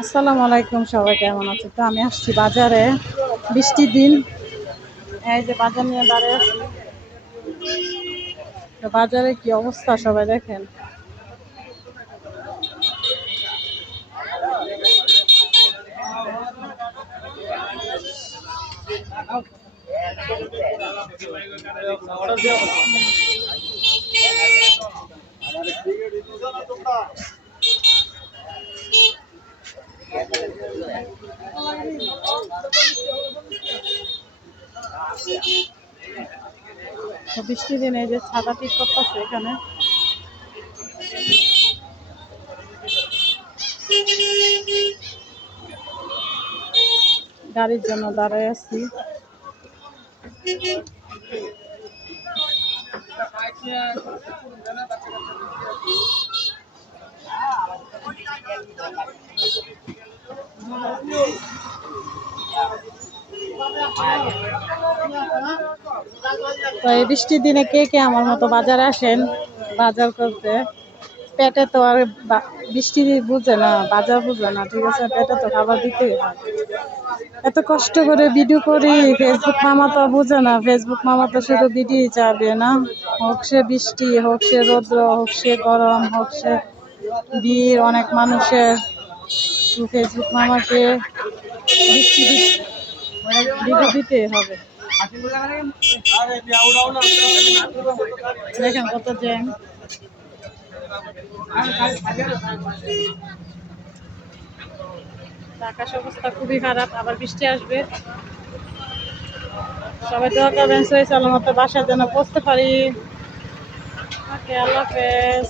আসসালামু আলাইকুম, সবাই কেমন আছে? তো আমি আসছি বাজারে, বৃষ্টির দিন। এই যে বাজার নিয়ে দাঁড়িয়ে আছি। তো বাজারে কি অবস্থা সবাই দেখেন। তো বৃষ্টির দিনে এই যে ছাতা ঠিক করতেছে এখানে। গাড়ির জন্য দাঁড়ায় আছি। তো এই বৃষ্টির দিনে কে কে আমার মতো বাজারে আসেন বাজার করতে? পেটে তো আর বৃষ্টি বুঝে না, বাজার বুঝে না, ঠিক আছে? পেটে তো খাবার দিতেই হয়। এত কষ্ট করে ভিডিও করি, ফেসবুক মামা তো বুঝে না। ফেসবুক মামা তো শুধু ভিডিও চাবে না, হোক সে বৃষ্টি, হোক সে রৌদ্র, হোক সে গরম, হোক সে ভিড় অনেক মানুষের। ফেসবুক মামাকে বৃষ্টি ভিডিও দিতে হবে। দেখেন কত জ্যাম। আকাশ অবস্থা খুবই খারাপ, আবার বৃষ্টি আসবে। সবাই দোয়া করবেন সহি সালামত বাসায় যেন পৌঁছতে পারি। ওকে, আল্লাহ হাফেজ।